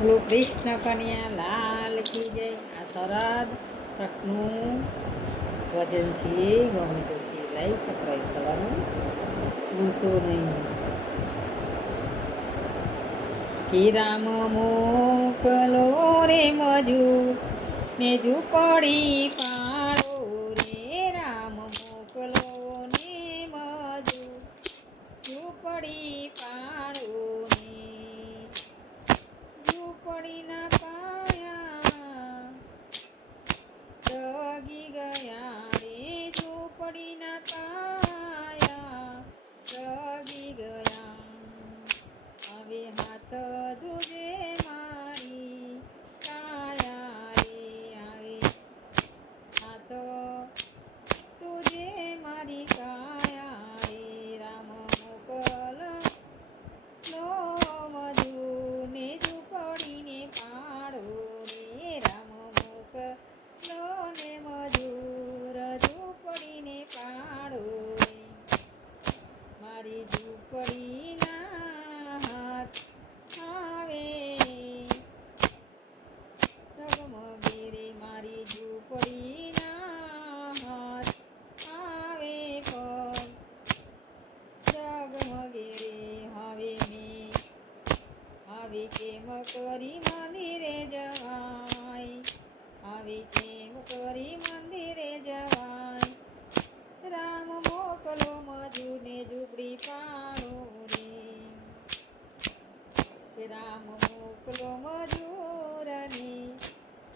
બોલો કૃષ્ણ કન્યા, લાલ કી જય. આ સરદ ટ્રકનું વજન છે. ગમે તો સિલાઈ સબસ્ક્રાઈબ કરવાનું ભૂલશો નહીં. કે રામ મોકલો રે મજુ ને ઝૂંપડી જોજે મારી કાયા રે આવે તુજે મારી કરી મંદિરે જવાય. રામ મોકલો મજૂને ઝૂંપડી પાડો રે રામ મોકલો મજૂરને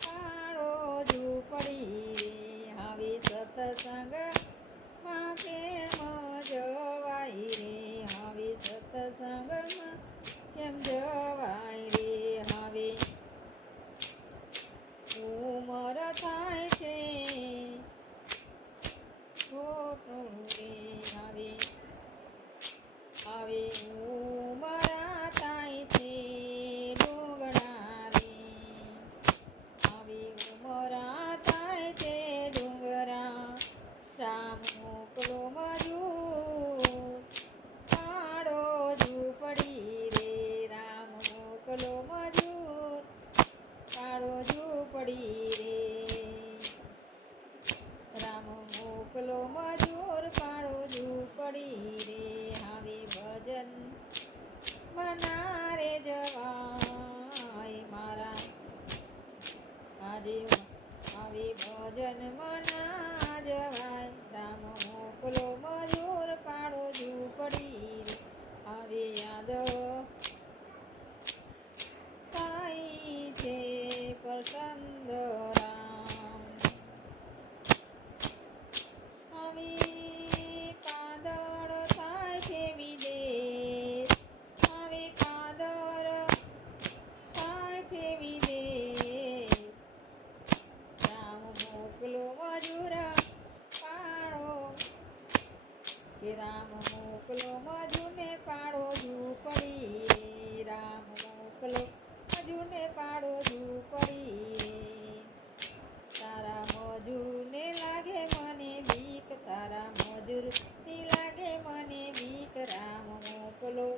પાડો ઝૂંપડી રે સત્સંગ આજે આવી ભજન મના જવાય રામ મોકલો મજુને પાડો ઝૂંપડી રે રામ મોકલો મજુને પાડો ઝૂંપડી. રે તારા મજૂરને લાગે મને બીક, તારા મજૂરની લાગે મને બીક, રામ મોકલો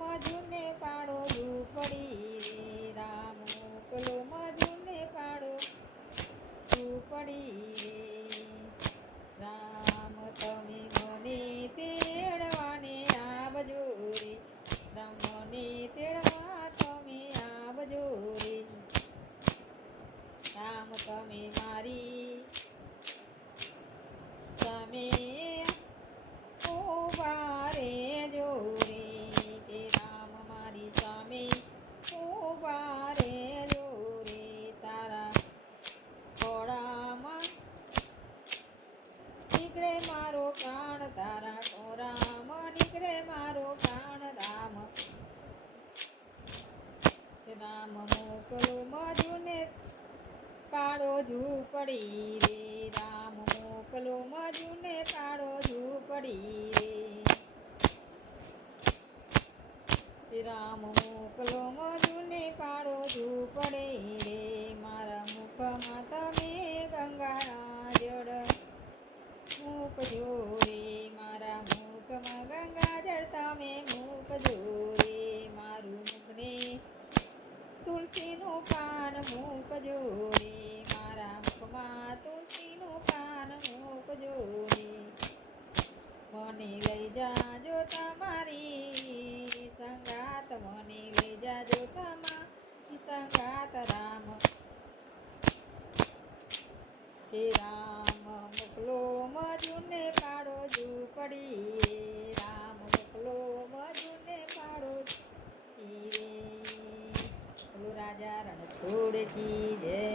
મજુને પાડો ઝૂંપડી રે રામ મોકલો મજુને પાડો ઝૂંપડી. રે રામ મોકલો મજુને પાડો ઝૂંપડી રે. રામ મોકલો મજુને પાડો ઝૂંપડી રે. રામ મોકલો મજુને પાડો ઝૂંપડી રે. મારા મુખમાં તમે ગંગા જળ મૂકજો. મૂકજો করেছি যে